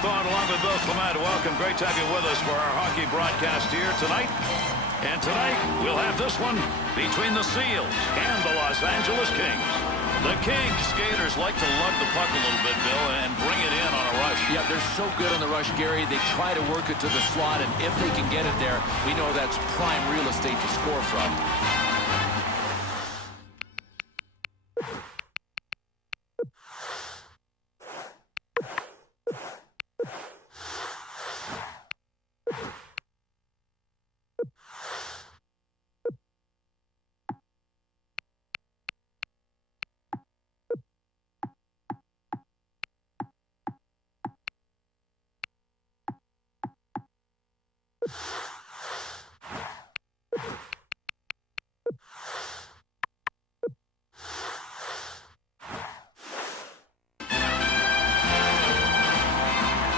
Thorne along with Bill Clement. Welcome. Great to have you with us for our hockey broadcast here tonight. And tonight, we'll have this one between the Seals and the Los Angeles Kings. The Kings skaters like to lug the puck a little bit, Bill, and bring it in on a rush. Yeah, they're so good on the rush, Gary. They try to work it to the slot, and if they can get it there, we know that's prime real estate to score from.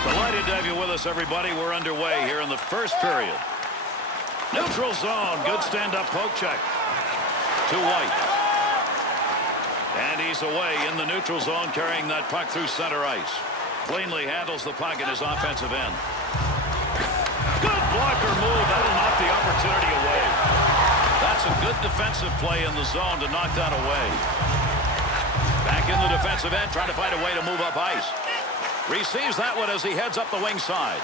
Delighted to have you with us, everybody. We're underway here in the first period. Neutral zone. Good stand-up poke check to White. And he's away in the neutral zone, carrying that puck through center ice. Cleanly handles the puck in his offensive end. Good blocker move. That'll knock the opportunity away. That's a good defensive play in the zone to knock that away. Back in the defensive end, trying to find a way to move up ice. Receives that one as he heads up the wing side.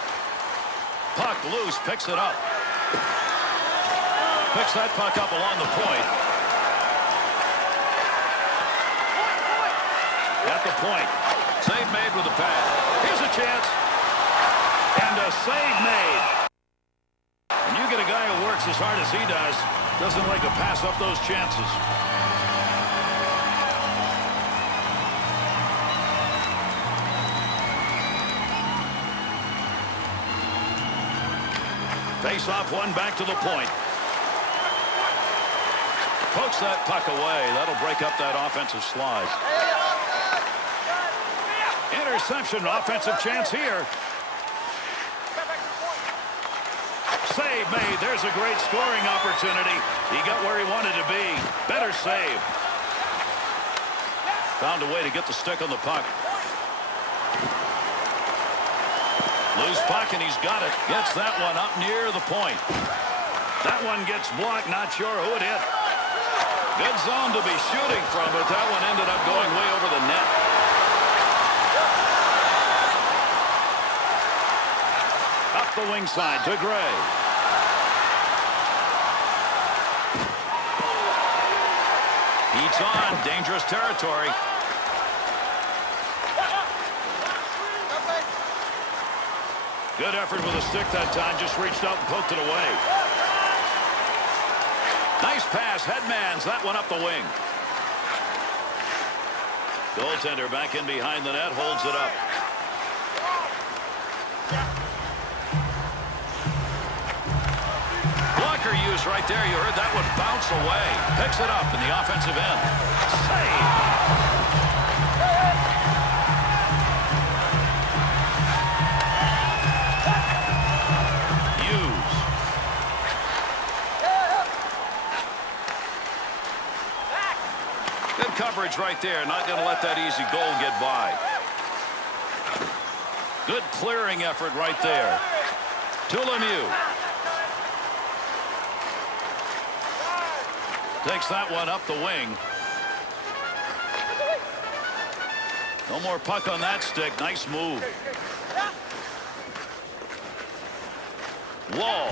Puck loose, picks it up. Picks that puck up along the point. At the point. Save made with the pad. Here's a chance. And a save made. And you get a guy who works as hard as he does, doesn't like to pass up those chances. Face off one back to the point. Pokes that puck away. That'll break up that offensive slide. Interception, offensive chance here. Save made. There's a great scoring opportunity. He got where he wanted to be. Better save. Found a way to get the stick on the puck. Loose puck, and he's got it. Gets that one up near the point. That one gets blocked. Not sure who it hit. Good zone to be shooting from, but that one ended up going way over the net. Up the wing side to Gray. Heats on. Dangerous territory. Good effort with a stick that time. Just reached out and poked it away. Nice pass. Headmans that one up the wing. Goaltender back in behind the net. Holds it up. Blocker use right there. You heard that one bounce away. Picks it up in the offensive end. Save. Coverage right there. Not going to let that easy goal get by. Good clearing effort right there. To Lemieux. Takes that one up the wing. No more puck on that stick. Nice move. Wall.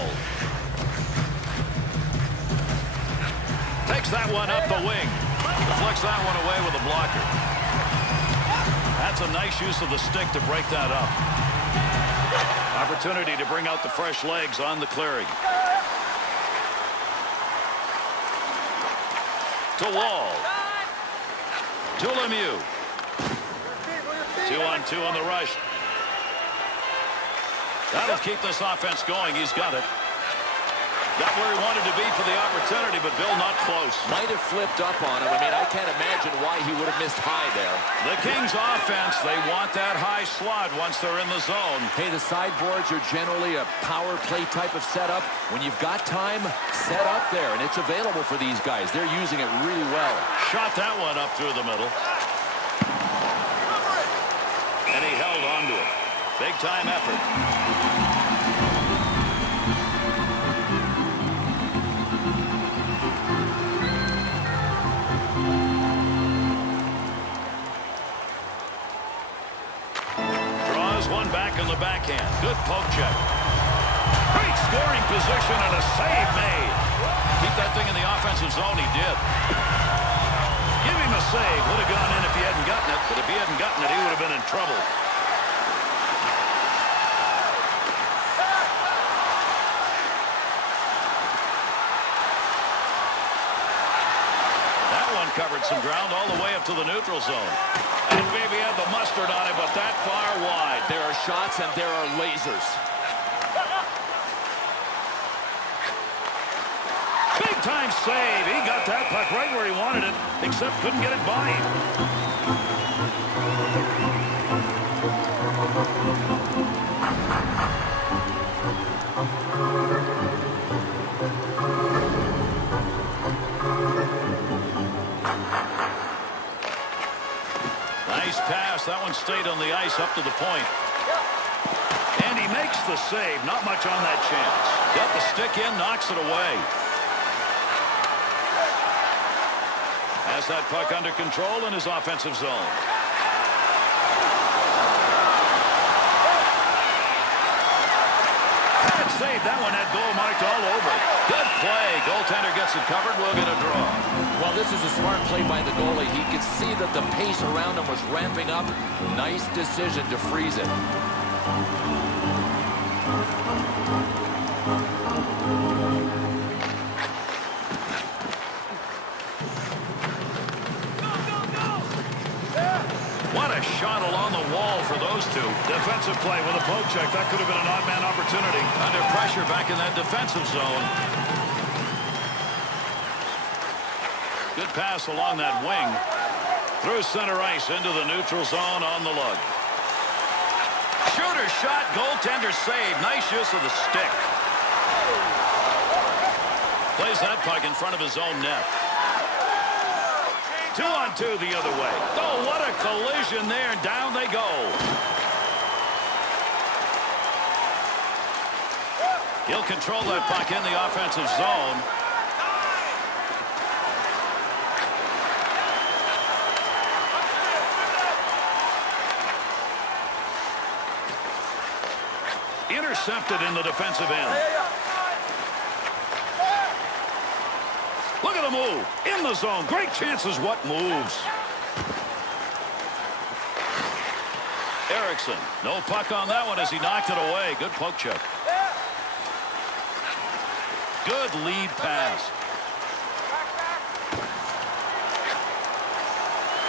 Takes that one up the wing. Deflects that one away with a blocker. That's a nice use of the stick to break that up. Opportunity to bring out the fresh legs on the clearing. To Wall. To Lemieux. 2-on-2 on the rush. That'll keep this offense going. He's got it. Got where he wanted to be for the opportunity, but Bill not close. Might have flipped up on him. I mean, I can't imagine why he would have missed high there. The Kings offense, they want that high slot once they're in the zone. Hey, the sideboards are generally a power play type of setup. When you've got time, set up there, and it's available for these guys. They're using it really well. Shot that one up through the middle. And he held on to it. Big big-time effort. Draws one back in the backhand. Good poke check. Great scoring position and a save made. Keep that thing in the offensive zone. He did. Give him a save. Would have gone in if he hadn't gotten it, but if he hadn't gotten it, he would have been in trouble. That one covered some ground all the way up to the neutral zone. And maybe had the mustard on it, but that far wide. There are shots and there are lasers. Big-time save. He got that puck right where he wanted it, except couldn't get it by him. Nice pass. That one stayed on the ice up to the point. And he makes the save. Not much on that chance. Got the stick in, knocks it away. Has that puck under control in his offensive zone. Bad save. That one had goal marked all over it. Good play. Goaltender gets it covered. We'll get a draw. Well, this is a smart play by the goalie. He could see that the pace around him was ramping up. Nice decision to freeze it. What a shot along the wall for those two. Defensive play with a poke check. That could have been an odd man opportunity. Under pressure back in that defensive zone. Good pass along that wing. Through center ice into the neutral zone on the lug. Shooter shot. Goaltender save. Nice use of the stick. Plays that puck in front of his own net. 2-on-2 the other way. Oh, what a collision there, and down they go. He'll control that puck in the offensive zone. Intercepted in the defensive end. Look at the move. In the zone. Great chances. What moves? Erickson. No puck on that one as he knocked it away. Good poke check. Good lead pass.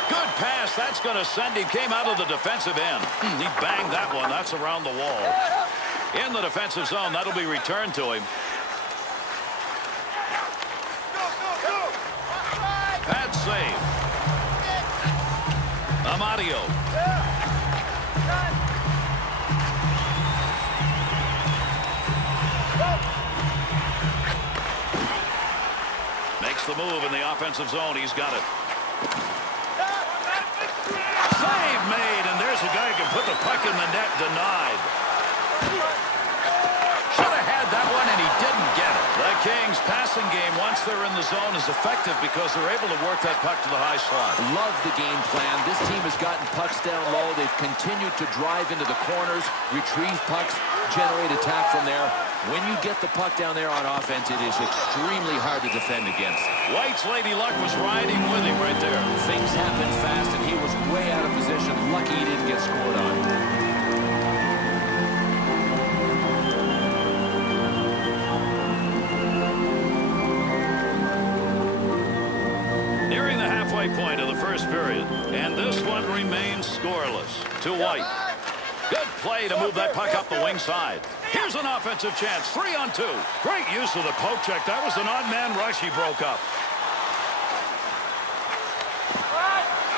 Good pass. That's going to send him. Came out of the defensive end. He banged that one. That's around the wall. In the defensive zone. That'll be returned to him. Bad save. Amadio. Makes the move in the offensive zone. He's got it. Save made, and there's a guy who can put the puck in the net. Denied. Should have had that one, and he didn't get it. The Kings' passing game, once they're in the zone, is effective because they're able to work that puck to the high slot. Love the game plan. This team has gotten pucks down low. They've continued to drive into the corners, retrieve pucks, generate attack from there. When you get the puck down there on offense, it is extremely hard to defend against. White's Lady Luck was riding with him right there. Things happen fast, and he was way out of position. Lucky he didn't get scored on. Nearing the halfway point of the first period, and this one remains scoreless. To White. Good play to move that puck up the wing side. Here's an offensive chance. 3-on-2. Great use of the poke check. That was an odd man rush he broke up.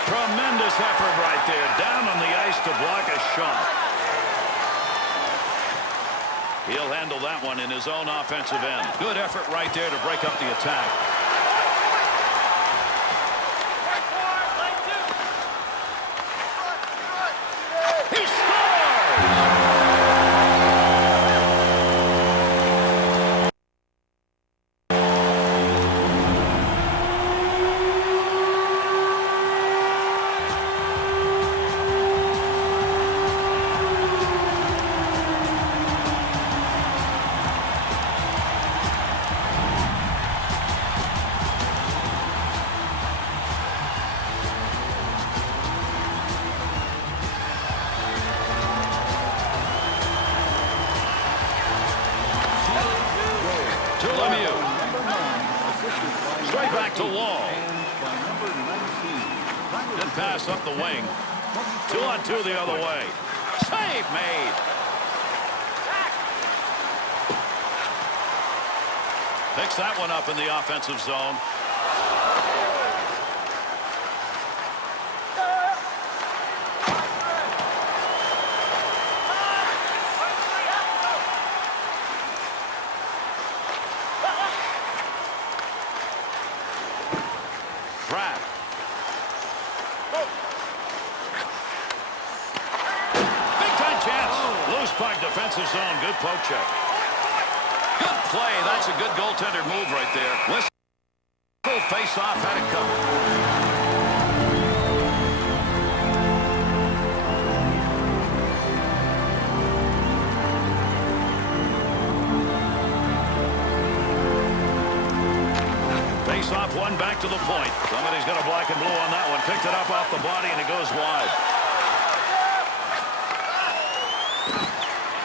Tremendous effort right there. Down on the ice to block a shot. He'll handle that one in his own offensive end. Good effort right there to break up the attack. He scores! To Lemieux. Straight back to Wall. Good pass up the wing. 2-on-2 the other way. Save made. Picks that one up in the offensive zone. Defensive zone, good poke check. Good play. That's a good goaltender move right there. Whistle face off, had it covered. Face off one back to the point. Somebody's got a black and blue on that one. Picked it up off the body and it goes wide.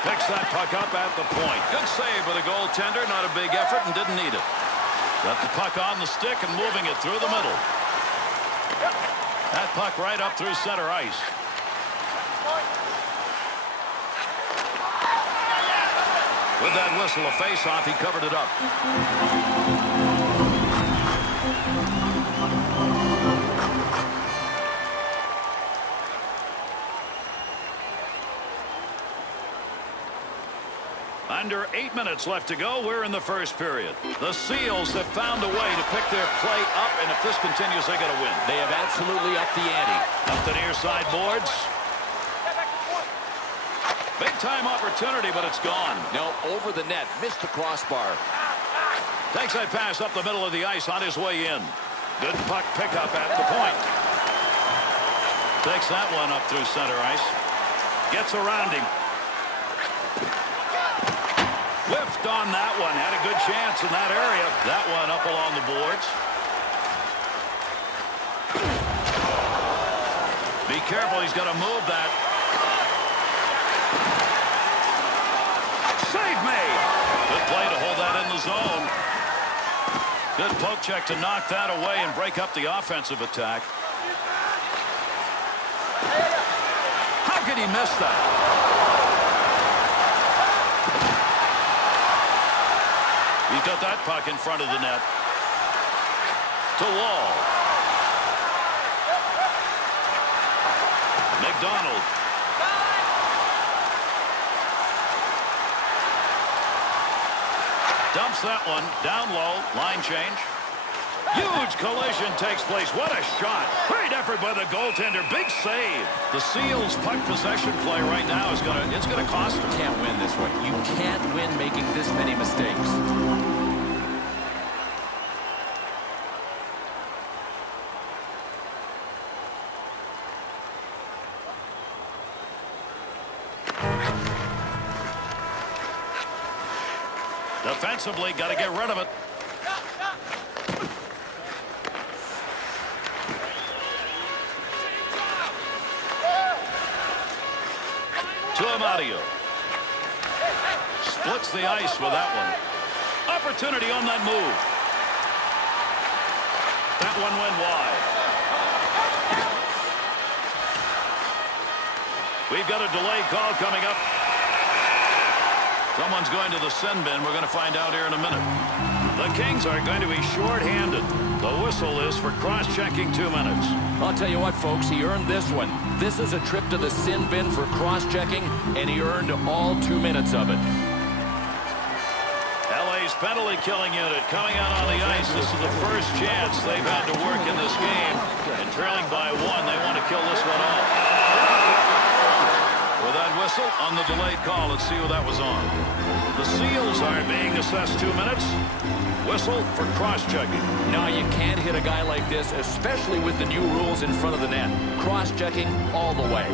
Picks that puck up at the point. Good save with a goaltender. Not a big effort and didn't need it. Got the puck on the stick and moving it through the middle. That puck right up through center ice. With that whistle, a face-off, he covered it up. Under 8 minutes left to go. We're in the first period. The Seals have found a way to pick their play up, and if this continues, they got to win. They have absolutely upped the ante. Up the near side boards. Big time opportunity, but it's gone. No, over the net. Missed the crossbar. Takes that pass up the middle of the ice on his way in. Good puck pickup at the point. Takes that one up through center ice. Gets around him. Whiffed on that one. Had a good chance in that area. That one up along the boards. Be careful. He's got to move that. Save made. Good play to hold that in the zone. Good poke check to knock that away and break up the offensive attack. How could he miss that? He's got that puck in front of the net. To Wall. McDonald. Dumps that one down low. Line change. Huge collision takes place. What a shot. Great effort by the goaltender. Big save. The Seals puck possession play right now is it's gonna cost them. Can't win this one. You can't win making this many mistakes. Defensively, got to get rid of it. To Amadio. Splits the ice with that one. Opportunity on that move. That one went wide. We've got a delayed call coming up. Someone's going to the sin bin. We're going to find out here in a minute. The Kings are going to be short-handed. The whistle is for cross-checking 2 minutes. I'll tell you what, folks, he earned this one. This is a trip to the sin bin for cross-checking, and he earned all 2 minutes of it. LA's penalty killing unit coming out on the ice. This is the first chance they've had to work in this game. And trailing by 1, they want to kill this one off. With that whistle on the delayed call, let's see who that was on. The Seals are being assessed 2 minutes. Whistle for cross-checking. No, you can't hit a guy like this, especially with the new rules in front of the net. Cross-checking all the way.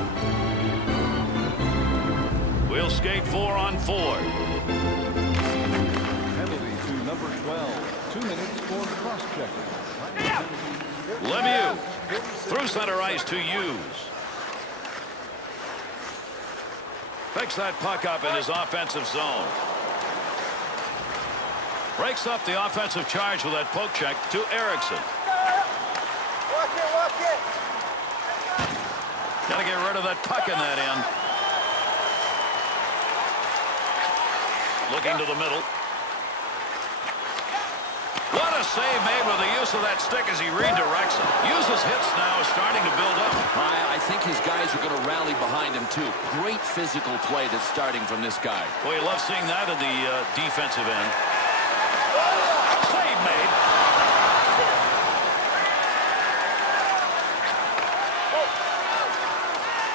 We'll skate 4-on-4. Penalty to number 12. 2 minutes for cross-checking. Lemieux through center ice to Hughes. Picks that puck up in his offensive zone. Breaks up the offensive charge with that poke check to Erickson. Walk it. Got to get rid of that puck in that end. Looking to the middle. What a save made with the use of that stick as he redirects it. Uses hits now, is starting to build up. I think his guys are going to rally behind him, too. Great physical play that's starting from this guy. Boy, you love seeing that in the defensive end. Save made.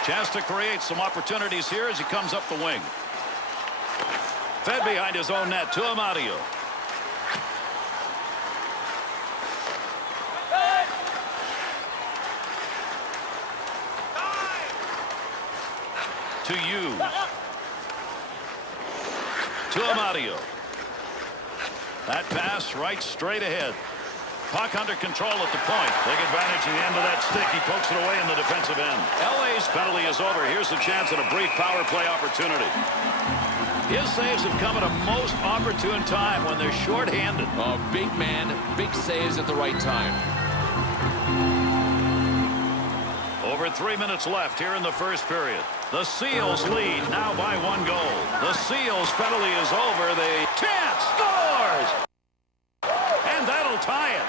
Chance to create some opportunities here as he comes up the wing. Fed behind his own net to Amadio. To Hughes. To Amadio. That pass right straight ahead. Puck under control at the point. Take advantage of the end of that stick. He pokes it away in the defensive end. LA's penalty is over. Here's a chance at a brief power play opportunity. His saves have come at a most opportune time when they're short-handed. Oh, big man, big saves at the right time. Over 3 minutes left here in the first period. The Seals lead now by 1 goal. The Seals penalty is over. The chance scores! And that'll tie it.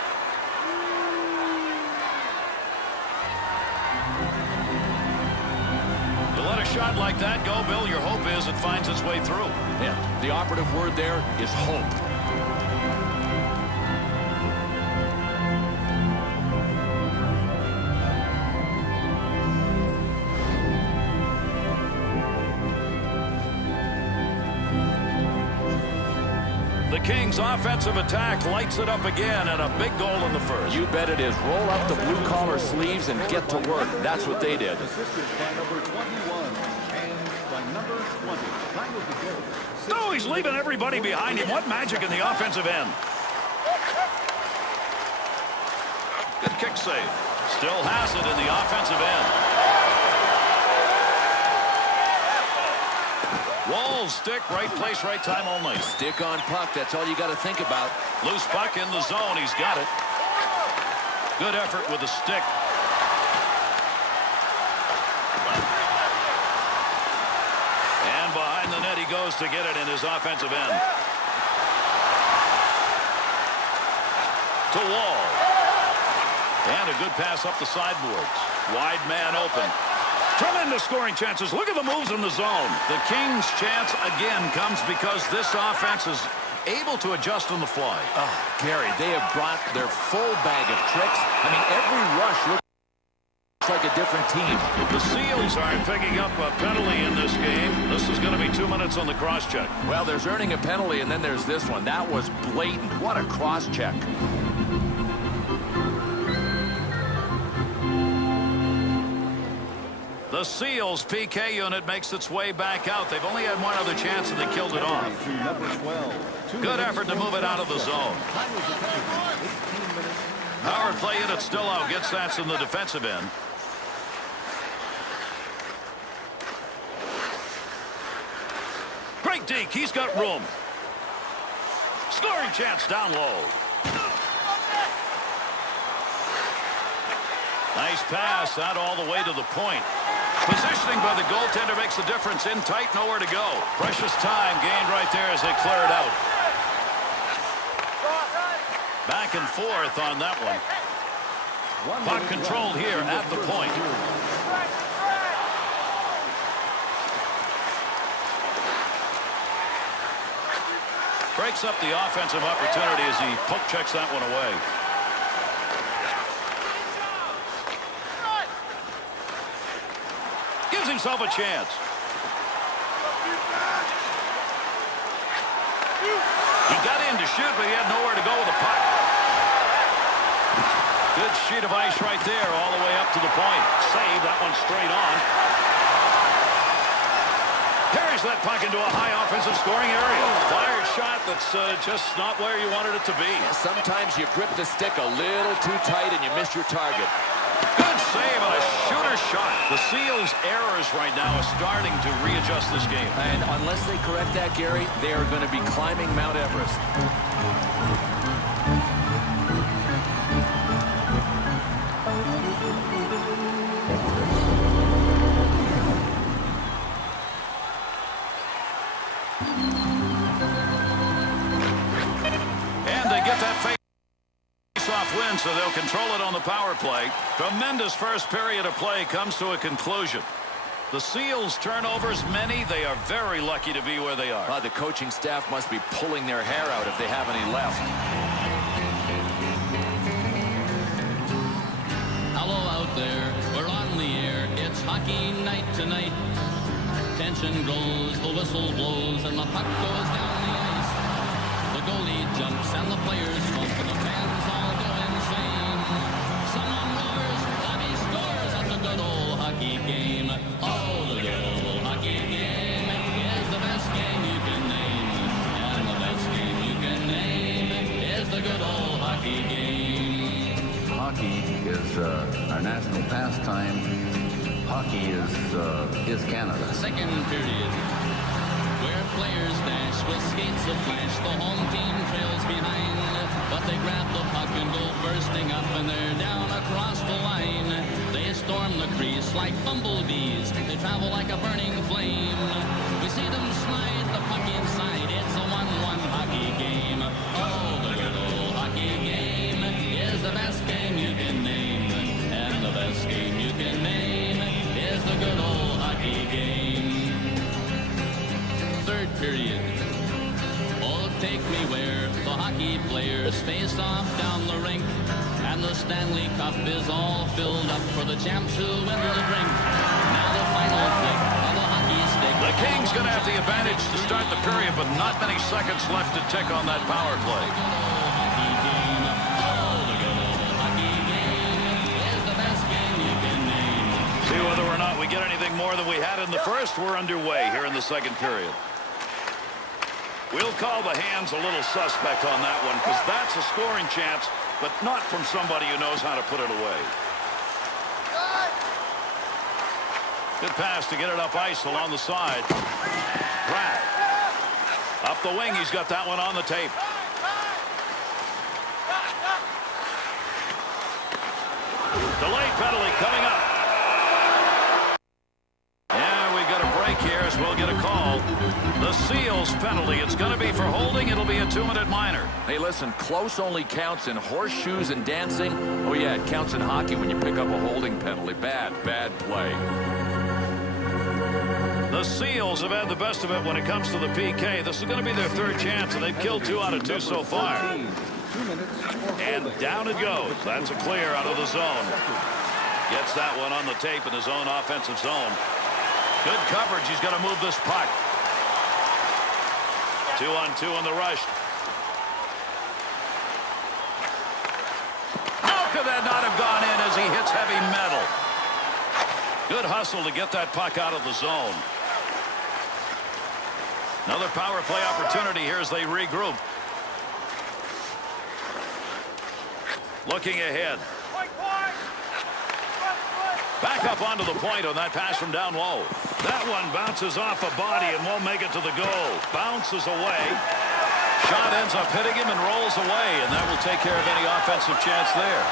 You let a shot like that go, Bill, your hope is it finds its way through. Yeah, the operative word there is hope. The Kings' offensive attack lights it up again, and a big goal in the first. You bet it is. Roll up the blue-collar sleeves and get to work. That's what they did. Assisted by number 21 and by number 20. Time of the game. No, he's leaving everybody behind him. What magic in the offensive end. Good kick save. Still has it in the offensive end. Wall stick, right place, right time all night. Stick on puck, that's all you got to think about. Loose puck in the zone, he's got it. Good effort with the stick. And behind the net he goes to get it in his offensive end. To Wall. And a good pass up the sideboards. Wide man open. Tremendous scoring chances. Look at the moves in the zone. The Kings' chance again comes because this offense is able to adjust on the fly. Oh, Gary, they have brought their full bag of tricks. I mean, every rush looks like a different team. The Seals aren't picking up a penalty in this game. This is going to be 2 minutes on the cross-check. Well, there's earning a penalty, and then there's this one. That was blatant. What a cross-check. The Seals PK unit makes its way back out. They've only had one other chance and they killed it off. To number 12. Good effort to move it out of the zone. Time of the game. 18 minutes. Power play unit still out. Gets that in the defensive end. Great deke. He's got room. Scoring chance down low. Nice pass out all the way to the point. Positioning by the goaltender makes a difference. In tight, nowhere to go. Precious time gained right there as they clear it out. Back and forth on that one. Puck controlled here at the point. Breaks up the offensive opportunity as he poke checks that one away. Gives himself a chance. He got in to shoot, but he had nowhere to go with the puck. Good sheet of ice right there all the way up to the point. Save that one straight on. Carries that puck into a high offensive scoring area. Fired shot that's just not where you wanted it to be. Sometimes you grip the stick a little too tight and you miss your target. Good save on a shooter shot. The Seals' errors right now are starting to readjust this game. And unless they correct that, Gary, they are going to be climbing Mount Everest. And they get that face-off win, so they'll control it on the power play. Tremendous first period of play comes to a conclusion. The Seals' turnovers, many. They are very lucky to be where they are. The coaching staff must be pulling their hair out if they have any left. Hello out there. We're on the air. It's hockey night tonight. Tension grows, the whistle blows, and the puck goes down the ice. The goalie jumps and the players jump, and the fans all go insane. Someone roars, Bobby scores at the good old hockey game. Oh, the good old hockey game is the best game you can name. And the best game you can name is the good old hockey game. Hockey is our national pastime. Hockey is Canada. Second period, where players dash with skates of flash. The home team trails behind, but they grab the puck and go bursting up, and they're down across the line. They storm the crease like bumblebees. They travel like a burning flame. We see them slide the puck inside. It's a 1-1 hockey game. Oh, the good old hockey game is the best game you can name, and the best game you can name is the good old hockey game. Third period. Oh, take me where the hockey players face off down the rink, and the Stanley Cup is all filled up for the champs who win the drink. Now the final flick of the hockey stick. The Kings going to have the advantage to start the period, but not many seconds left to tick on that power play. The good old hockey game. Oh, the good old hockey game is the best game you can name. See whether or not we get anything more than we had in the first. We're underway here in the second period. We'll call the hands a little suspect on that one, because that's a scoring chance, but not from somebody who knows how to put it away. Good pass to get it up ice along the side. Pratt. Up the wing, he's got that one on the tape. Delayed penalty coming up. Yeah, we got a break here as we'll get a call. The Seals penalty. It's going to be for holding. It'll be a 2-minute minor. Hey, listen, close only counts in horseshoes and dancing. Oh, yeah, it counts in hockey when you pick up a holding penalty. Bad play. The Seals have had the best of it when it comes to the PK. This is going to be their third chance, and they've killed 2 out of 2 so far. 2 minutes. And down it goes. That's a clear out of the zone. Gets that one on the tape in his own offensive zone. Good coverage. He's got to move this puck. 2-on-2 on the rush. How could that not have gone in as he hits heavy metal? Good hustle to get that puck out of the zone. Another power play opportunity here as they regroup. Looking ahead. Back up onto the point on that pass from down low. That one bounces off a body and won't make it to the goal. Bounces away. Shot ends up hitting him and rolls away, and that will take care of any offensive chance there.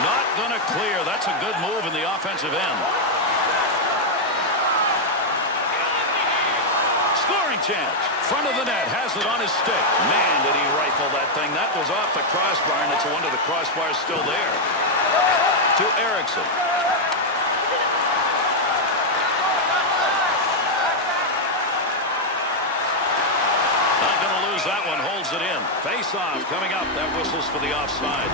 Not going to clear. That's a good move in the offensive end. Scoring chance. Front of the net. Has it on his stick. Man, did he rifle that thing. That was off the crossbar, and it's a wonder the crossbar's still there. To Erickson. Not going to lose that one. Holds it in. Face off coming up. That whistles for the offside.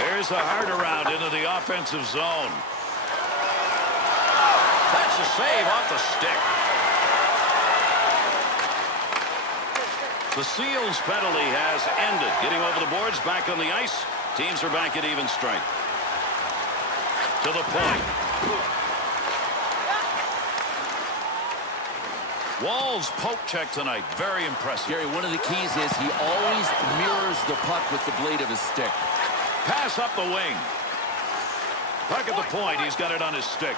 There's a hard around into the offensive zone. That's a save off the stick. The Seals penalty has ended. Getting over the boards, back on the ice. Teams are back at even strength. To the point. Wall's poke check tonight. Very impressive. Gary, one of the keys is he always mirrors the puck with the blade of his stick. Pass up the wing. Puck at the point. He's got it on his stick.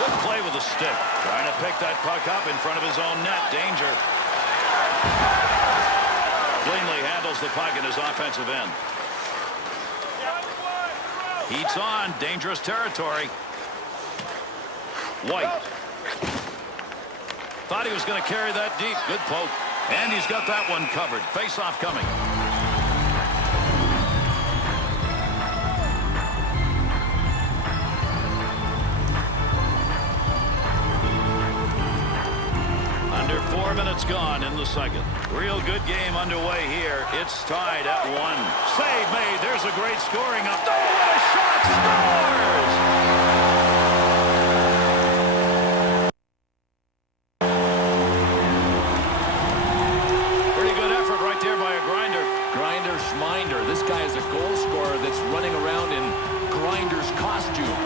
Good play with the stick. Trying to pick that puck up in front of his own net. Danger. Cleanly handles the puck in his offensive end. Heats on. Dangerous territory. White. Thought he was going to carry that deep. Good poke. And he's got that one covered. Face-off coming. Under 4 minutes gone in the second. Real good game underway here. It's tied at 1. Save made. There's a great scoring up. Oh, what a shot! Scores! Pretty good effort right there by a grinder. Grinder Schminder. This guy is a goal scorer that's running around in Grinder's costume.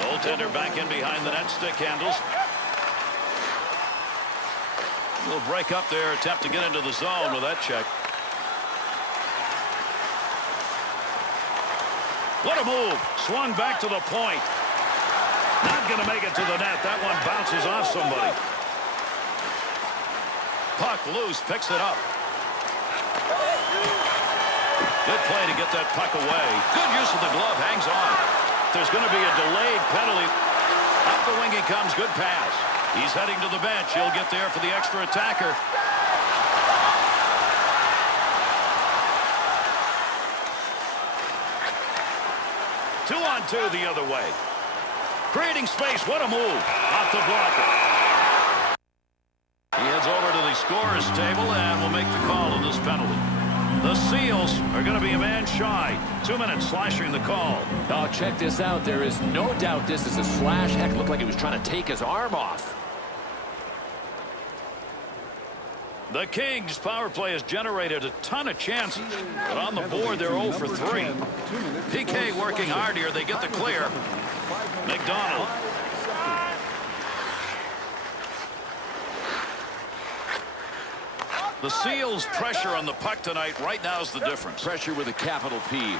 Goaltender back in behind the net, stick handles. Little break up there, attempt to get into the zone with that check. What a move. Swung back to the point. Not going to make it to the net. That one bounces off somebody. Puck loose, picks it up. Good play to get that puck away. Good use of the glove, hangs on. There's going to be a delayed penalty. Up the wing he comes, good pass. He's heading to the bench. He'll get there for the extra attacker. Two-on-two the other way. Creating space, what a move. Off the blocker. He heads over to the scorer's table and will make the call on this penalty. The Seals are going to be a man shy. 2 minutes slashing the call. Oh, check this out. There is no doubt this is a slash. Heck, it looked like he was trying to take his arm off. The Kings' power play has generated a ton of chances. But on the board, they're 0 for 3. PK working hard here. They get the clear. McDonald. The Seals' pressure on the puck tonight right now is the difference. Pressure with a capital P.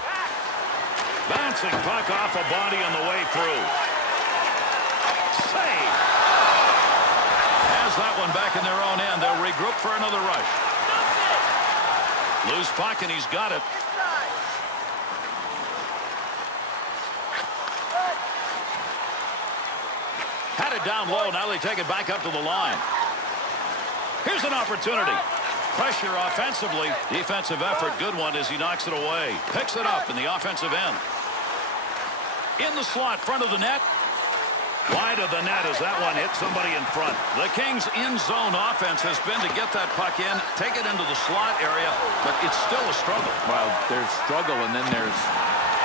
Bouncing puck off a body on the way through. Save. Has that one back in their own end. They'll regroup for another rush. Loose puck, and he's got it. Had it down low. Now they take it back up to the line. Here's an opportunity. Pressure offensively. Defensive effort. Good one as he knocks it away. Picks it up in the offensive end. In the slot, front of the net. Wide of the net as that one hit somebody in front. The Kings' in-zone offense has been to get that puck in, take it into the slot area, but it's still a struggle. Well, there's struggle and then there's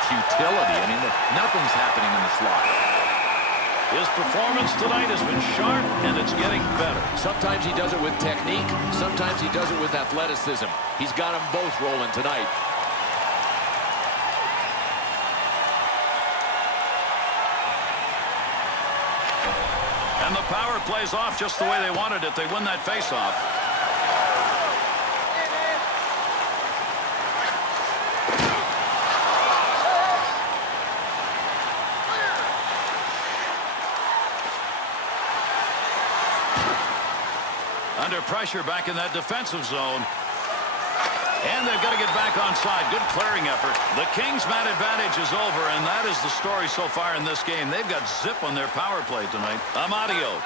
futility. I mean, nothing's happening in the slot. His performance tonight has been sharp, and it's getting better. Sometimes he does it with technique. Sometimes he does it with athleticism. He's got them both rolling tonight. And the power plays off just the way they wanted it. They win that faceoff. Under pressure back in that defensive zone. And they've got to get back on side. Good clearing effort. The Kings' man advantage is over, and that is the story so far in this game. They've got zip on their power play tonight. Amadio.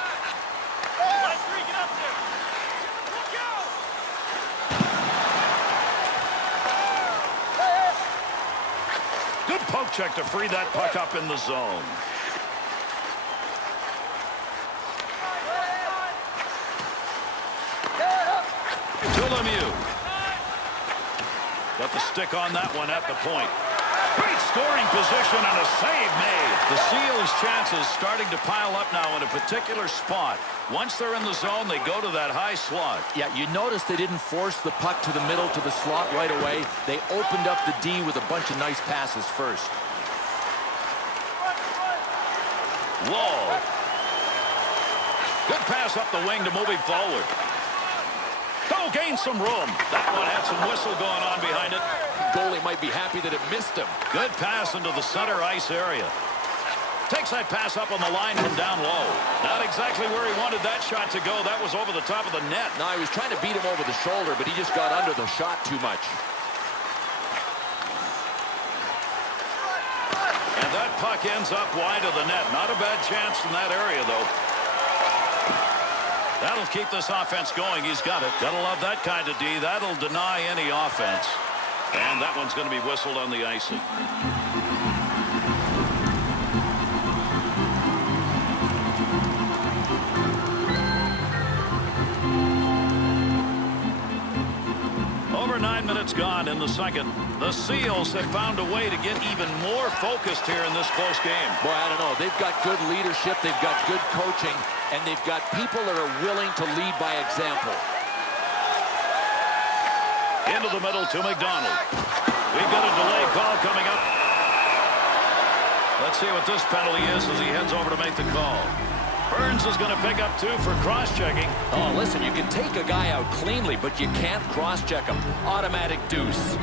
Good poke check to free that puck up in the zone. To Lemieux. Got the stick on that one at the point. Great scoring position and a save made. The Seals' chances starting to pile up now in a particular spot. Once they're in the zone, they go to that high slot. Yeah, you notice they didn't force the puck to the middle to the slot right away. They opened up the D with a bunch of nice passes first. Wall. Good pass up the wing to move him forward. Oh, gain some room. That one had some whistle going on behind it. Goalie might be happy that it missed him. Good pass into the center ice area. Takes that pass up on the line from down low. Not exactly where he wanted that shot to go. That was over the top of the net. No, he was trying to beat him over the shoulder, but he just got under the shot too much. And that puck ends up wide of the net. Not a bad chance in that area, though. That'll keep this offense going. He's got it. Gotta love that kind of D. That'll deny any offense. And that one's going to be whistled on the icing. Over 9 minutes gone in the second. The Seals have found a way to get even more focused here in this close game. Boy, I don't know. They've got good leadership. They've got good coaching. And they've got people that are willing to lead by example. Into the middle to McDonald. We've got a delay call coming up. Let's see what this penalty is as he heads over to make the call. Burns is going to pick up 2 for cross-checking. Oh, listen, you can take a guy out cleanly, but you can't cross-check him. Automatic deuce.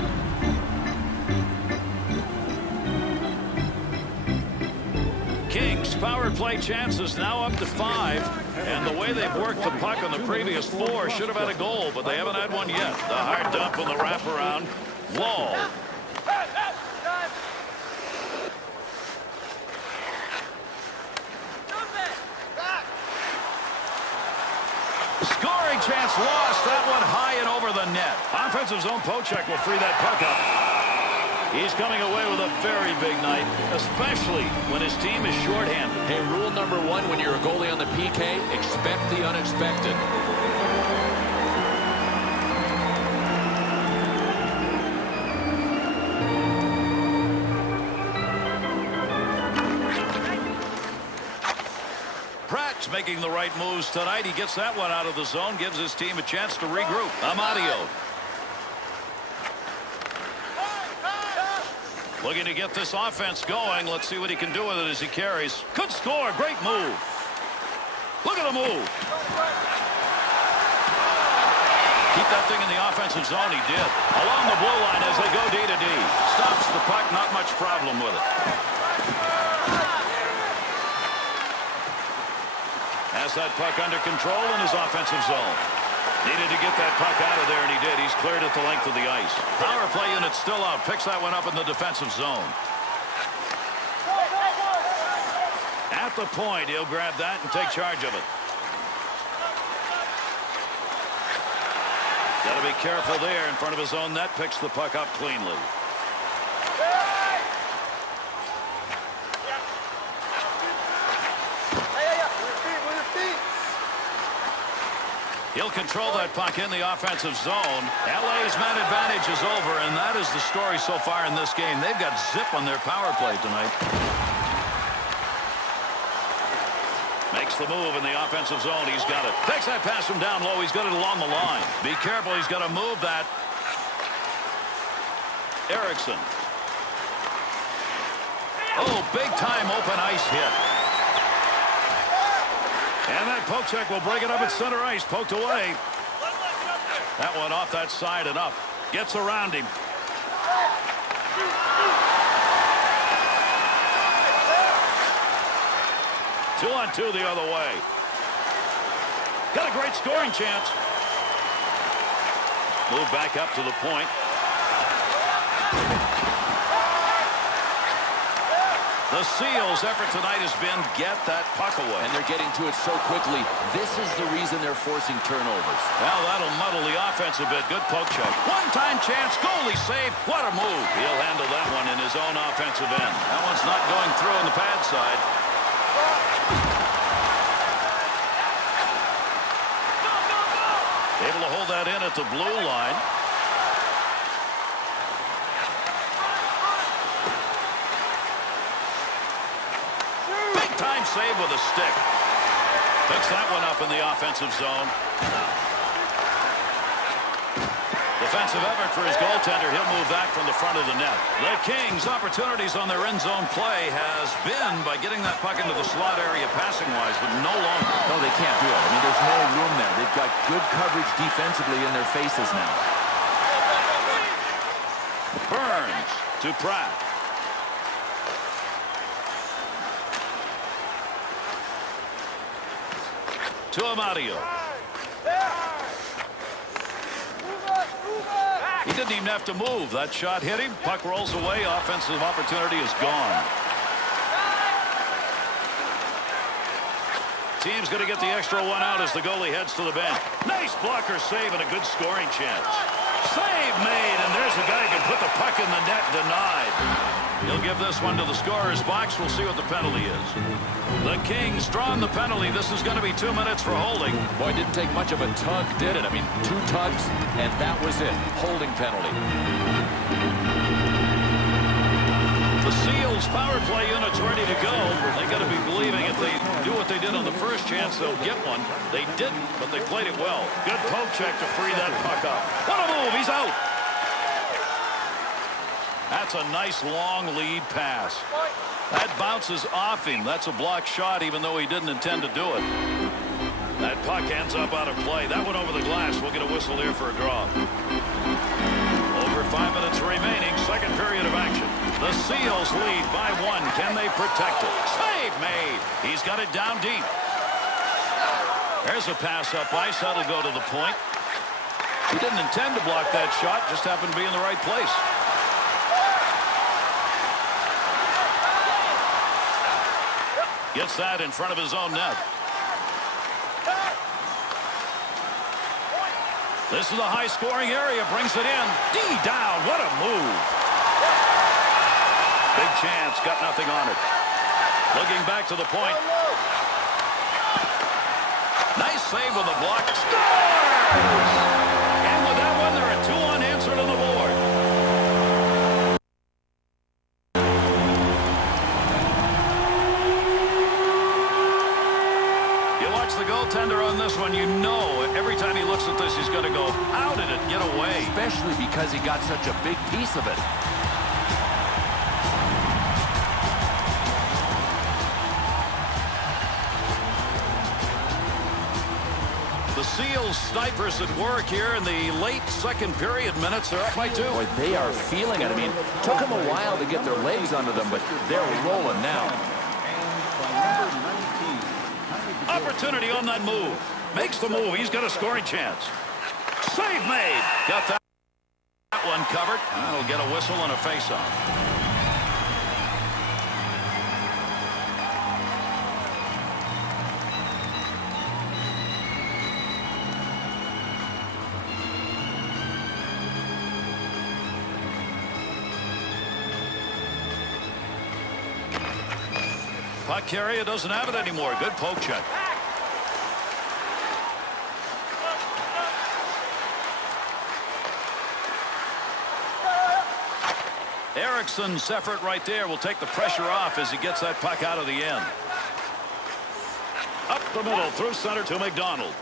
Kings power play chances now up to 5. And the way they've worked the puck on the previous 4 should have had a goal, but they haven't had one yet. The hard dump on the wraparound. Wall. Scoring chance lost. That one high and over the net. Offensive zone Pochek will free that puck up. He's coming away with a very big night, especially when his team is shorthanded. Hey, rule number 1 when you're a goalie on the PK, expect the unexpected. Pratt's making the right moves tonight. He gets that one out of the zone, gives his team a chance to regroup. Amadio. Looking to get this offense going. Let's see what he can do with it as he carries. Could score. Great move. Look at the move. Keep that thing in the offensive zone. He did. Along the blue line as they go D to D. Stops the puck. Not much problem with it. Has that puck under control in his offensive zone. Needed to get that puck out of there, and he did. He's cleared it the length of the ice. Power play unit still out. Picks that one up in the defensive zone. At the point, he'll grab that and take charge of it. Got to be careful there in front of his own net. Picks the puck up cleanly. He'll control that puck in the offensive zone. LA's man advantage is over, and that is the story so far in this game. They've got zip on their power play tonight. Makes the move in the offensive zone. He's got it. Takes that pass from down low. He's got it along the line. Be careful. He's got to move that. Erickson. Oh, big-time open ice hit. And that Pochek will break it up at center ice. Poked away. That one off that side and up. Gets around him. Two on two the other way. Got a great scoring chance. Move back up to the point. The Seals' effort tonight has been get that puck away. And they're getting to it so quickly. This is the reason they're forcing turnovers. Well, that'll muddle the offense a bit. Good poke check. One-time chance. Goalie save. What a move. He'll handle that one in his own offensive end. That one's not going through on the pad side. Able to hold that in at the blue line. Time save with a stick. Picks that one up in the offensive zone. Defensive effort for his goaltender. He'll move that from the front of the net. The Kings' opportunities on their end zone play has been by getting that puck into the slot area passing-wise, but no longer. No, they can't do it. I mean, there's no room there. They've got good coverage defensively in their faces now. Burns to Pratt. To Amadio. He didn't even have to move. That shot hit him. Puck rolls away. Offensive opportunity is gone. Team's going to get the extra one out as the goalie heads to the bench. Nice blocker save and a good scoring chance. Save made, and there's a guy who can put the puck in the net. Denied. He'll give this one to the scorer's box. We'll see what the penalty is. The Kings drawing the penalty. This is going to be 2 minutes for holding. Boy, it didn't take much of a tug, did it? I mean, 2 tugs, and that was it. Holding penalty. The Seals power play unit's ready to go. They got to be believing if they do what they did on the first chance, they'll get one. They didn't, but they played it well. Good poke check to free that puck up. What a move. He's out. That's a nice long lead pass. That bounces off him. That's a blocked shot, even though he didn't intend to do it. That puck ends up out of play. That one over the glass. We'll get a whistle here for a draw. Over 5 minutes remaining. Second period of action. The Seals lead by 1. Can they protect it? Save made. He's got it down deep. There's a pass up ice. That'll go to the point. He didn't intend to block that shot. Just happened to be in the right place. Gets that in front of his own net. This is a high-scoring area. Brings it in. D down. What a move. Big chance. Got nothing on it. Looking back to the point. Nice save with a block. Scores! And with that one, there are 2 unanswered on the board. The goaltender on this one, you know, every time he looks at this, he's going to go, how did it get away? Especially because he got such a big piece of it. The Seals snipers at work here in the late second period minutes. They're up by 2. Boy, they are feeling it. I mean, it took them a while to get their legs under them, but they're rolling now. Opportunity on that move. Makes the move. He's got a scoring chance. Save made. Got that one covered. That'll get a whistle and a face-off. Puck carrier doesn't have it anymore. Good poke check. Ericsson's effort right there will take the pressure off as he gets that puck out of the end. Up the middle, through center to McDonald.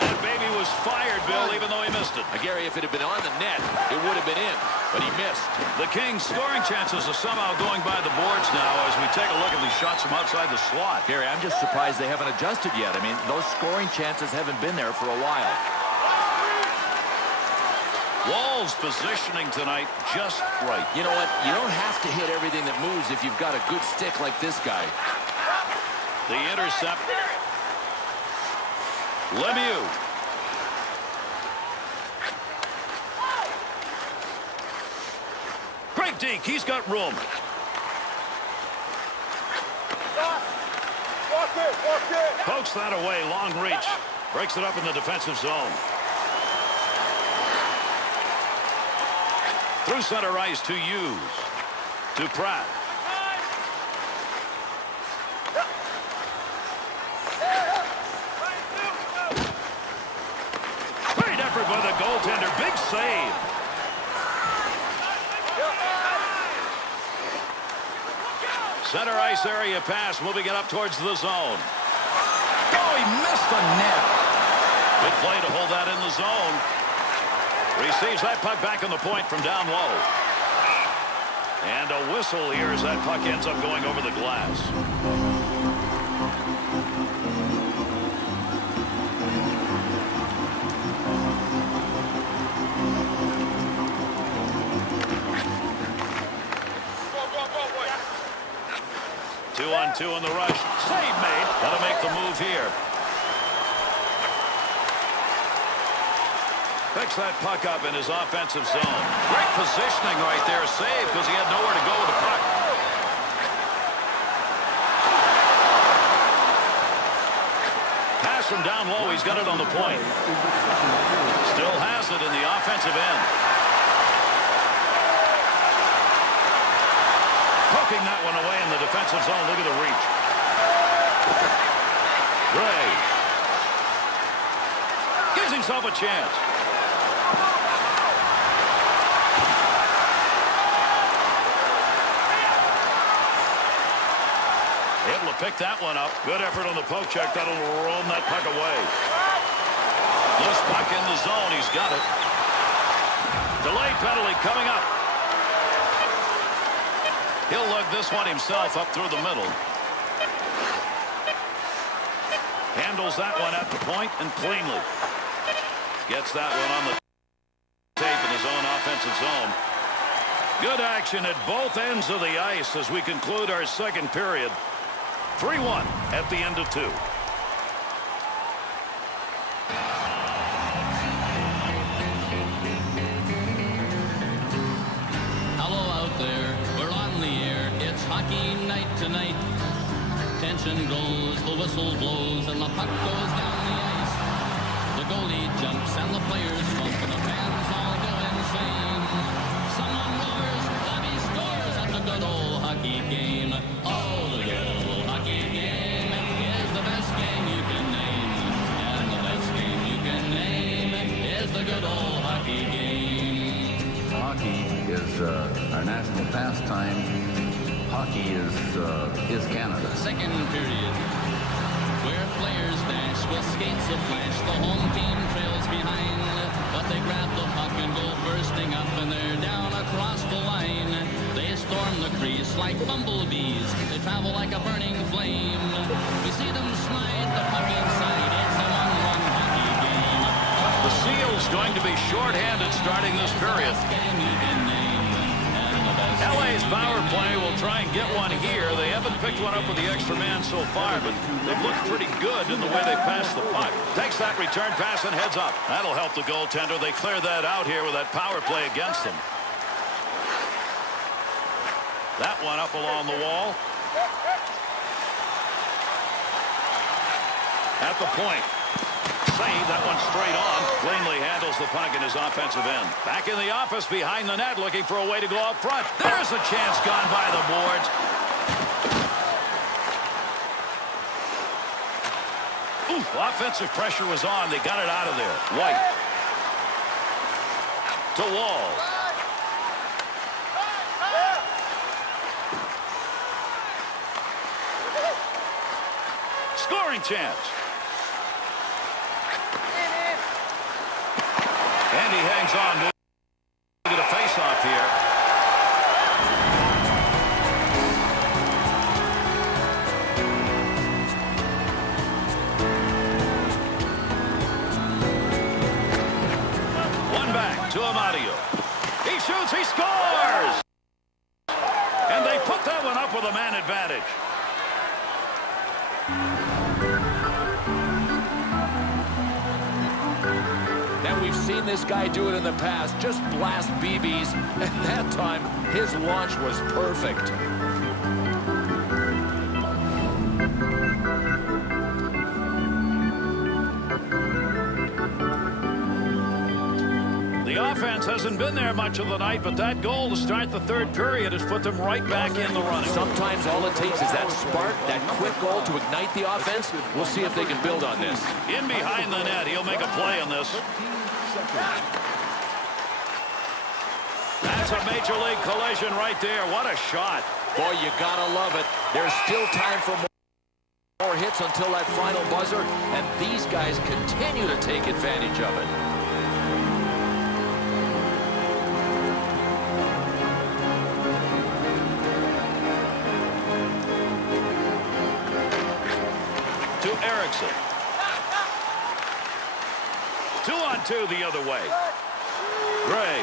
That baby was fired, Bill, even though he missed it. Gary, if it had been on the net, it would have been in, but he missed. The Kings' scoring chances are somehow going by the boards now as we take a look at these shots from outside the slot. Gary, I'm just surprised they haven't adjusted yet. I mean, those scoring chances haven't been there for a while. Wall's positioning tonight just right. You know what? You don't have to hit everything that moves if you've got a good stick like this guy. The intercept. Lemieux. Great deke. He's got room. Pokes that away. Long reach. Breaks it up in the defensive zone. Through center ice to Hughes. To Pratt. Great effort by the goaltender. Big save. Center ice area pass, moving it up towards the zone. Oh, he missed the net. Good play to hold that in the zone. Receives that puck back on the point from down low. And a whistle here as that puck ends up going over the glass. Two in the rush. Save made. Got to make the move here. Picks that puck up in his offensive zone. Great positioning right there. Save because he had nowhere to go with the puck. Pass from down low. He's got it on the point. Still has it in the offensive end. Poking that one away in the defensive zone. Look at the reach. Gray gives himself a chance. Able to pick that one up. Good effort on the poke check. That'll roam that puck away. Loose puck in the zone. He's got it. Delayed penalty coming up. He'll lug this one himself up through the middle. Handles that one at the point and cleanly. Gets that one on the tape in his own offensive zone. Good action at both ends of the ice as we conclude our second period. 3-1 at the end of 2. Hockey night tonight. Tension grows, the whistle blows, and the puck goes down the ice. The goalie jumps and the players jump, and the fans all go insane. Someone roars, Bobby scores at the good old hockey game. Oh, the good old hockey game is the best game you can name. And the best game you can name is the good old hockey game. Hockey is our national pastime. Hockey is Canada. Second period, where players dash with skates of flash. The home team trails behind, but they grab the puck and go bursting up, and they're down across the line. They storm the crease like bumblebees. They travel like a burning flame. We see them slide the puck inside. It's a 1-1 hockey game. The Seals going to be shorthanded starting this period. LA's power play will try and get one here. They haven't picked one up with the extra man so far, but they've looked pretty good in the way they passed the puck. Takes that return pass and heads up. That'll help the goaltender. They clear that out here with that power play against them. That one up along the wall. At the point. Save that one straight on. Cleanly handles the puck in his offensive end. Back in the office behind the net, looking for a way to go up front. There's a chance gone by the boards. Ooh, offensive pressure was on. They got it out of there. White. To Wall. Scoring chance. And he hangs on. We'll get a face-off here. One back to Amadio. He shoots, he scores! And they put that one up with a man advantage. We've seen this guy do it in the past. Just blast BBs. And that time, his launch was perfect. The offense hasn't been there much of the night, but that goal to start the third period has put them right back in the running. Sometimes all it takes is that spark, that quick goal to ignite the offense. We'll see if they can build on this. In behind the net, he'll make a play on this. That's a major league collision right there. What a shot. Boy, you gotta love it. There's still time for more hits until that final buzzer, and these guys continue to take advantage of it. To Erickson. 2-on-2 the other way. Gray.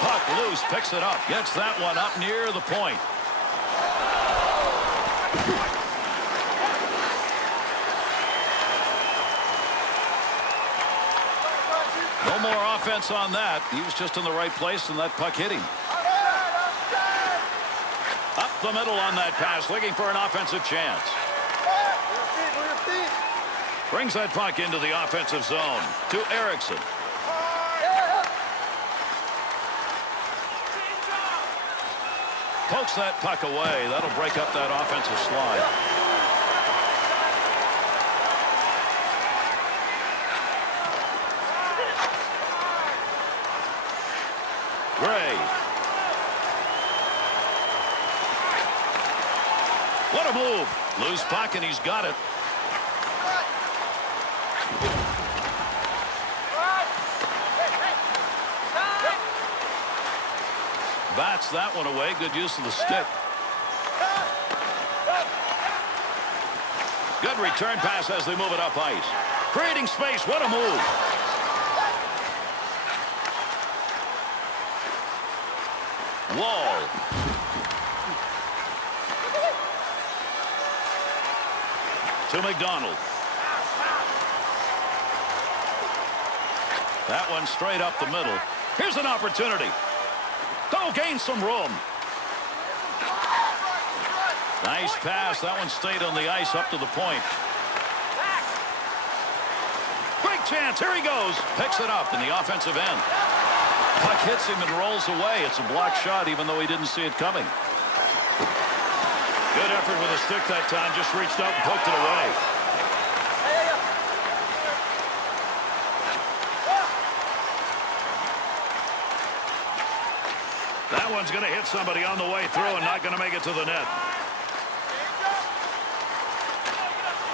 Puck loose, picks it up, gets that one up near the point. No more offense on that. He was just in the right place and that puck hit him. Up the middle on that pass, looking for an offensive chance. Brings that puck into the offensive zone to Erickson. Pokes that puck away. That'll break up that offensive slide. Gray. What a move. Loose puck, and he's got it. Bats that one away. Good use of the stick. Good return pass as they move it up ice. Creating space. What a move. Wall. To McDonald. That one straight up the middle. Here's an opportunity. Oh, gain some room. Nice pass. That one stayed on the ice up to the point. Quick chance. Here he goes. Picks it up in the offensive end. Puck hits him and rolls away. It's a blocked shot even though he didn't see it coming. Good effort with a stick that time. Just reached out and poked it away. That one's going to hit somebody on the way through and not going to make it to the net.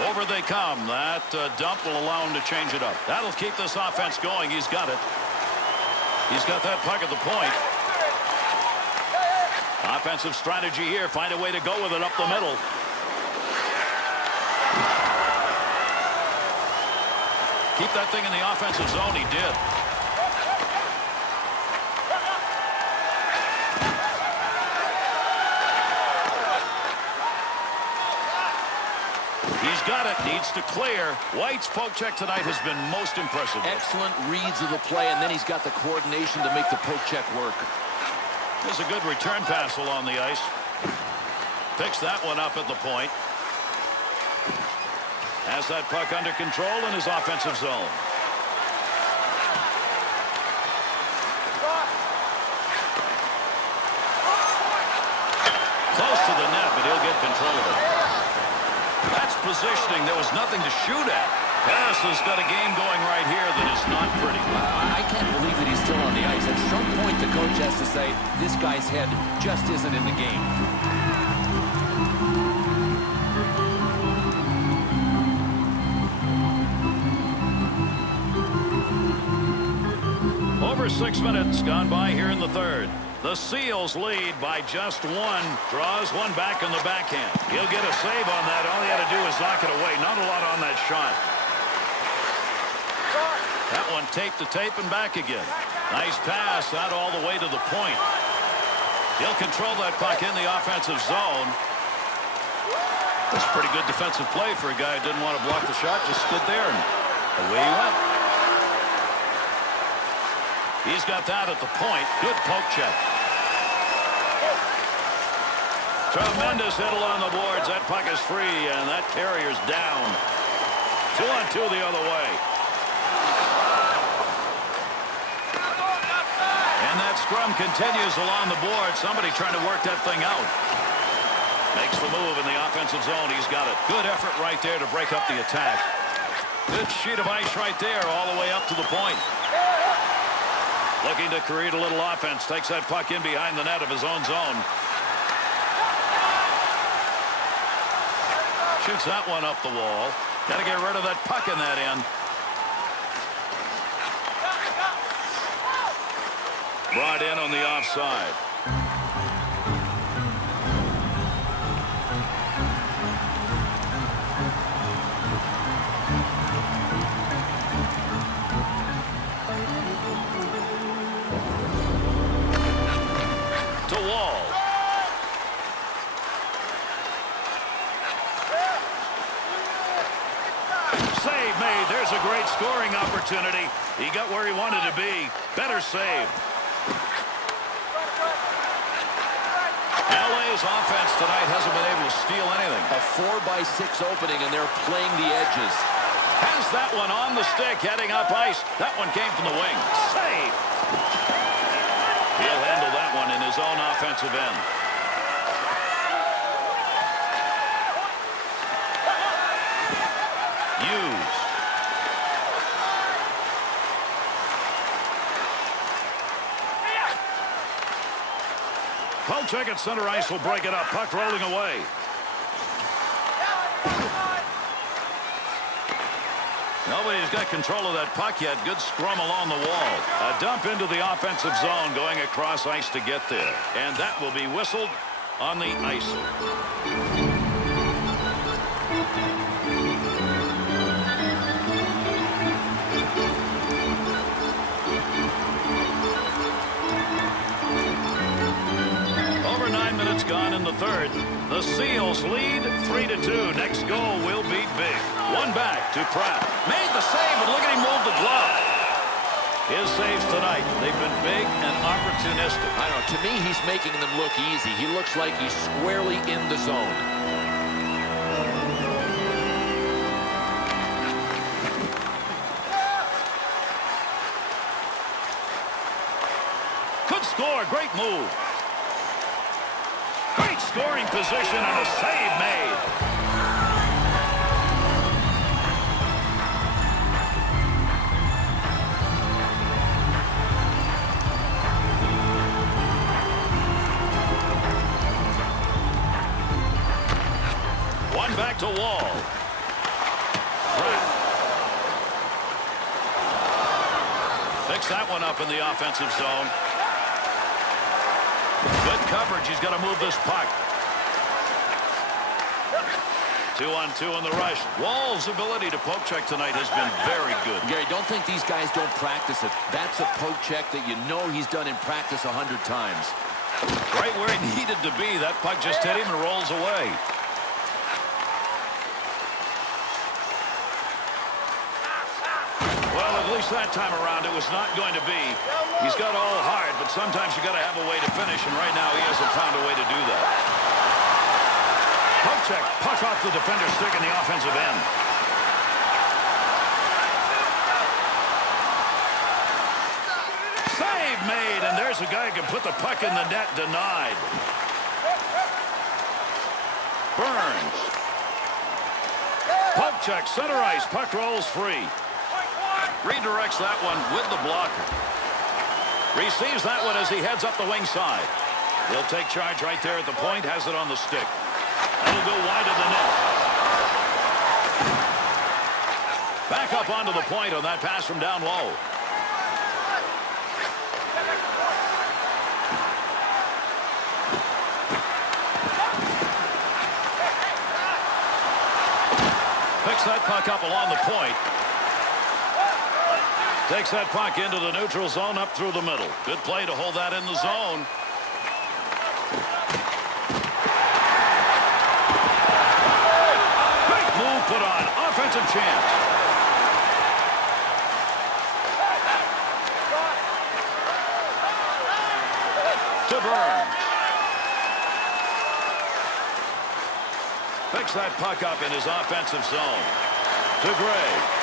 Over they come. That dump will allow him to change it up. That'll keep this offense going. He's got it. He's got that puck at the point. Offensive strategy here. Find a way to go with it up the middle. Keep that thing in the offensive zone. He did. He's got it. Needs to clear. White's poke check tonight has been most impressive. Excellent reads of the play, and then he's got the coordination to make the poke check work. There's a good return pass along the ice. Picks that one up at the point. Has that puck under control in his offensive zone. Close to the net, but he'll get control of it. That's positioning. There was nothing to shoot at. Harris has got a game going right here that is not pretty. I can't believe that he's still on the ice. At some point, the coach has to say, this guy's head just isn't in the game. Over 6 minutes gone by here in the third. The Seals lead by just one. Draws one back in the backhand. He'll get a save on that. All he had to do was knock it away. Not a lot on that shot. That one taped to tape and back again. Nice pass. That all the way to the point. He'll control that puck in the offensive zone. That's pretty good defensive play for a guy who didn't want to block the shot. Just stood there and away he went. He's got that at the point. Good poke check. Tremendous hit along the boards. That puck is free, and that carrier's down. 2-on-2 the other way. And that scrum continues along the board. Somebody trying to work that thing out. Makes the move in the offensive zone. He's got it. Good effort right there to break up the attack. Good sheet of ice right there all the way up to the point. Looking to create a little offense. Takes that puck in behind the net of his own zone. Shoots that one up the wall. Got to get rid of that puck in that end. Brought in on the offside. To Wall. Save made. There's a great scoring opportunity. He got where he wanted to be. Better save. LA's offense tonight hasn't been able to steal anything. A 4-by-6 opening, and they're playing the edges. Has that one on the stick, heading up ice. That one came from the wing. Save. He'll handle that one in his own offensive end. Hughes. Pocheck at center ice will break it up. Puck rolling away. Nobody's got control of that puck yet. Good scrum along the wall. A dump into the offensive zone going across ice to get there. And that will be whistled on the ice. Over 9 minutes gone in the third. The Seals lead 3-2. Next goal will be big. One back to Pratt. Made the save, and look at him move the glove. His saves tonight, they've been big and opportunistic. I don't know. To me, he's making them look easy. He looks like he's squarely in the zone. Could score. Great move. Great scoring position and a save made. One back to Wall. Pratt. Picks that one up in the offensive zone. Good coverage. He's got to move this puck. 2-on-2 in the rush. Wall's ability to poke check tonight has been very good. Gary, don't think these guys don't practice it. That's a poke check that you know he's done in practice 100 times. Right where he needed to be. That puck just hit him and rolls away. Well, at least that time around it was not going to be. He's got all hard, but sometimes you got to have a way to finish, and right now he hasn't found a way to do that. Poke check, puck off the defender's stick in the offensive end. Save made, and there's a guy who can put the puck in the net. Denied. Burns. Poke check, center ice, puck rolls free. Redirects that one with the blocker. Receives that one as he heads up the wing side. He'll take charge right there at the point. Has it on the stick. That'll go wide of the net. Back up onto the point on that pass from down low. Picks that puck up along the point. Takes that puck into the neutral zone up through the middle. Good play to hold that in the zone. Great move put on. Offensive chance. To Burns. Picks that puck up in his offensive zone. To Gray.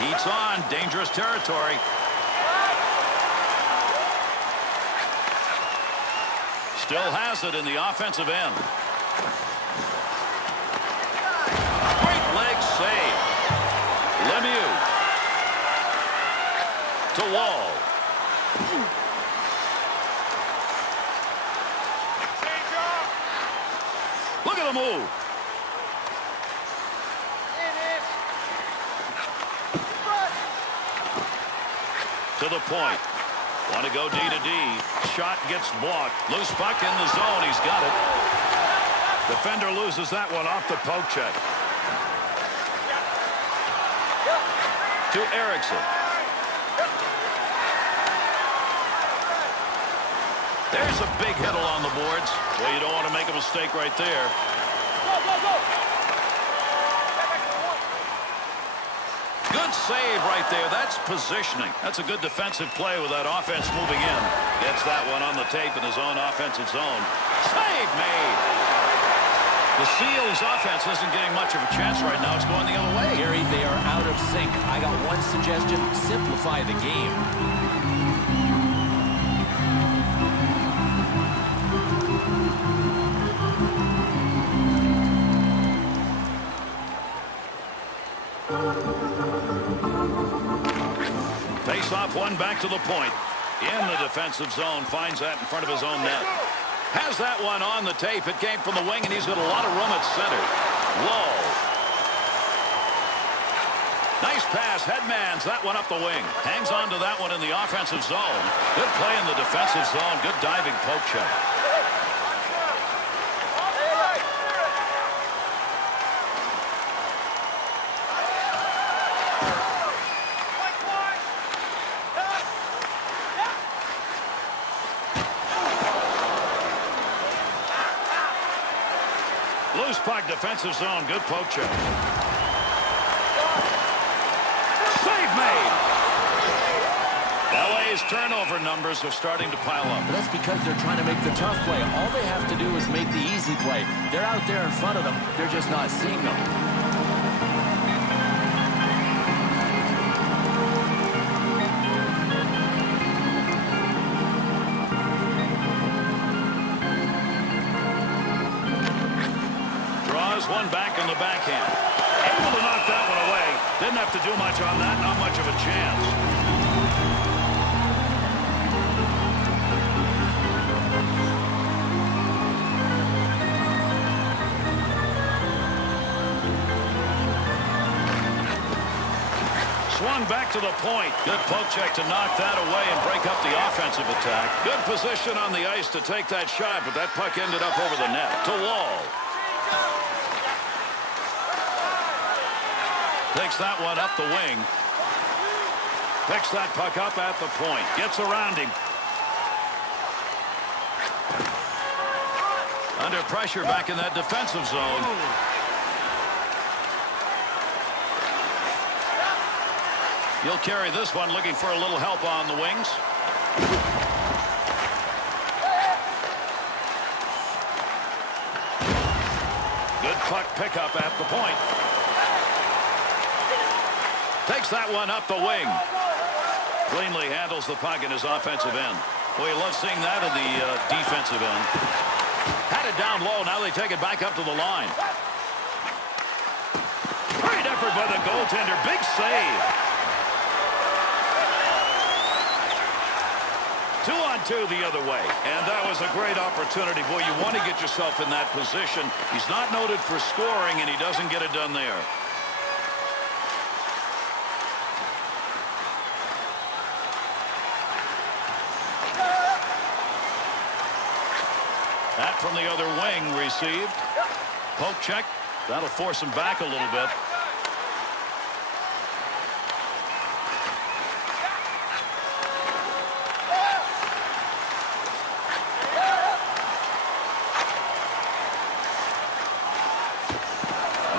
Heats on. Dangerous territory. Still has it in the offensive end. Great leg save. Lemieux to Wall. Look at the move. To the point. Want to go D to D. Shot gets blocked. Loose puck in the zone. He's got it. Defender loses that one off the poke check. To Erickson. There's a big hit along the boards. Well, you don't want to make a mistake right there. Good save right there. That's positioning. That's a good defensive play with that offense moving in. Gets that one on the tape in his own offensive zone. Save made. The Seals offense isn't getting much of a chance right now. It's going the other way. Gary, they are out of sync. I got one suggestion. Simplify the game. Face off one back to the point. In the defensive zone. Finds that in front of his own net. Has that one on the tape. It came from the wing, and he's got a lot of room at center. Wall. Nice pass. Headmans that one up the wing. Hangs on to that one in the offensive zone. Good play in the defensive zone. Good diving poke check. Loose puck, defensive zone. Good poke check. Save made. LA's turnover numbers are starting to pile up. But that's because they're trying to make the tough play. All they have to do is make the easy play. They're out there in front of them. They're just not seeing them. One back in the backhand. Able to knock that one away. Didn't have to do much on that. Not much of a chance. Swung back to the point. Good poke check to knock that away and break up the offensive attack. Good position on the ice to take that shot, but that puck ended up over the net. To Wall. Takes that one up the wing. Picks that puck up at the point. Gets around him. Under pressure back in that defensive zone. He'll carry this one, looking for a little help on the wings. Good puck pickup at the point. Takes that one up the wing. Cleanly handles the puck in his offensive end. Well, you love seeing that in the defensive end. Had it down low. Now they take it back up to the line. Great effort by the goaltender. Big save. 2-on-2 the other way. And that was a great opportunity. Boy, you want to get yourself in that position. He's not noted for scoring, and he doesn't get it done there. That from the other wing received. Poke check. That'll force him back a little bit.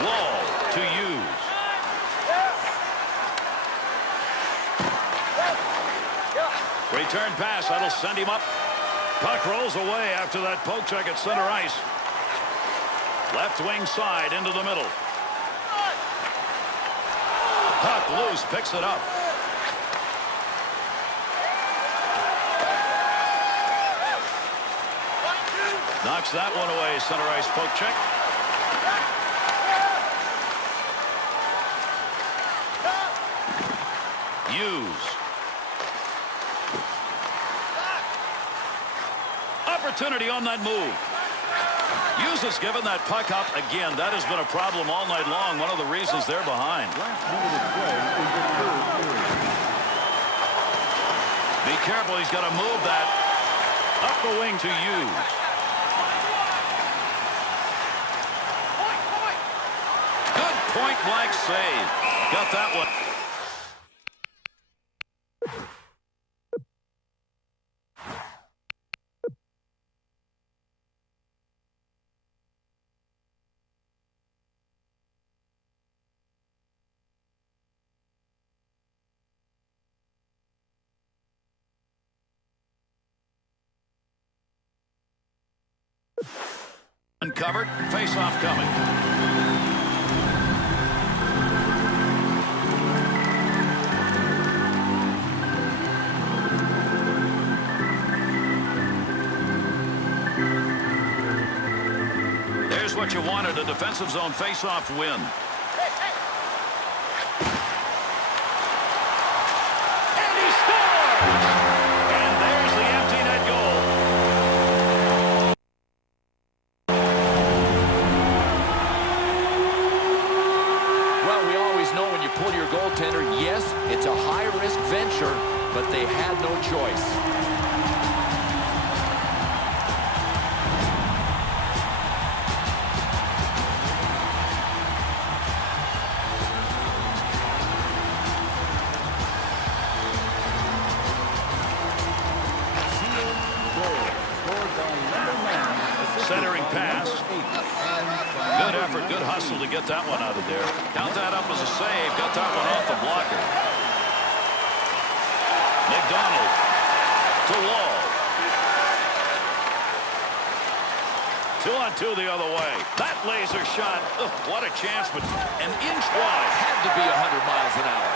Wall to use. Return pass. That'll send him up. Puck rolls away after that poke check at center ice. Left wing side into the middle. Puck loose, picks it up. Knocks that one away. Center ice poke check. Hughes. Opportunity on that move. Hughes has given that puck up again. That has been a problem all night long. One of the reasons they're behind. Last minute of play in the third period. Be careful. He's got to move that up the wing to Hughes. Good point blank save. Got that one. Uncovered. Face-off coming. There's what you wanted, a defensive zone face-off win. And he scores! And there's the empty net goal. Pull your goaltender. Yes, it's a high-risk venture, but they had no choice. Centering pass. Good effort, good hustle to get that one out of there. Count that up as a save. Got that one off the blocker. McDonald to Wall. 2-on-2 the other way. That laser shot. Ugh, what a chance, but an inch wide. Had to be 100 miles an hour.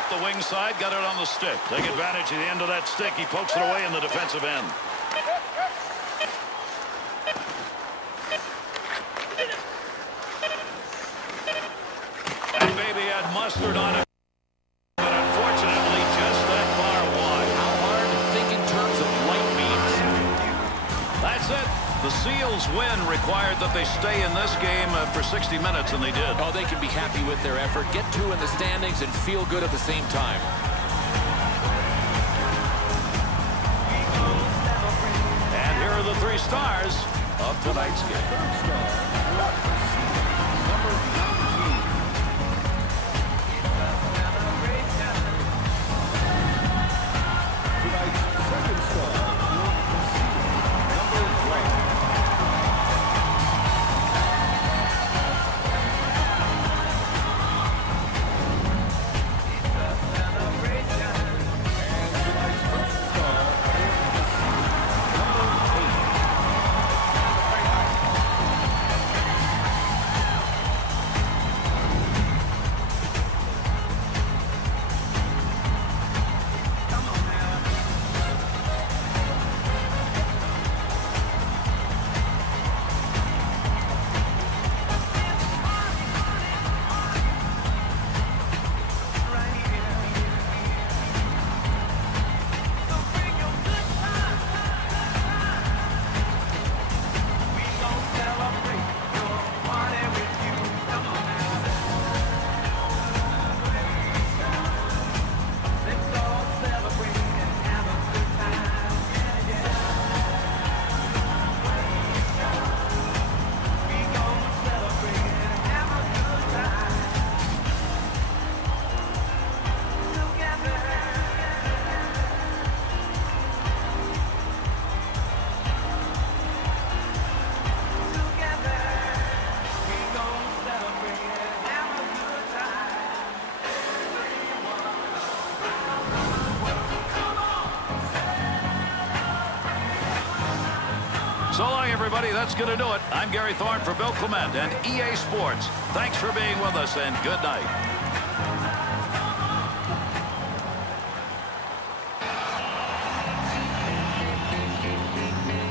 Up the wing side, got it on the stick. Take advantage of the end of that stick. He pokes it away in the defensive end. Mustard on it, but unfortunately just that far wide. How hard to think in terms of light beams. That's it. The Seals win required that they stay in this game for 60 minutes, and they did. Oh, they can be happy with their effort, get two in the standings, and feel good at the same time. And here are the three stars of tonight's game. So long, everybody. That's going to do it. I'm Gary Thorne for Bill Clement and EA Sports. Thanks for being with us, and good night.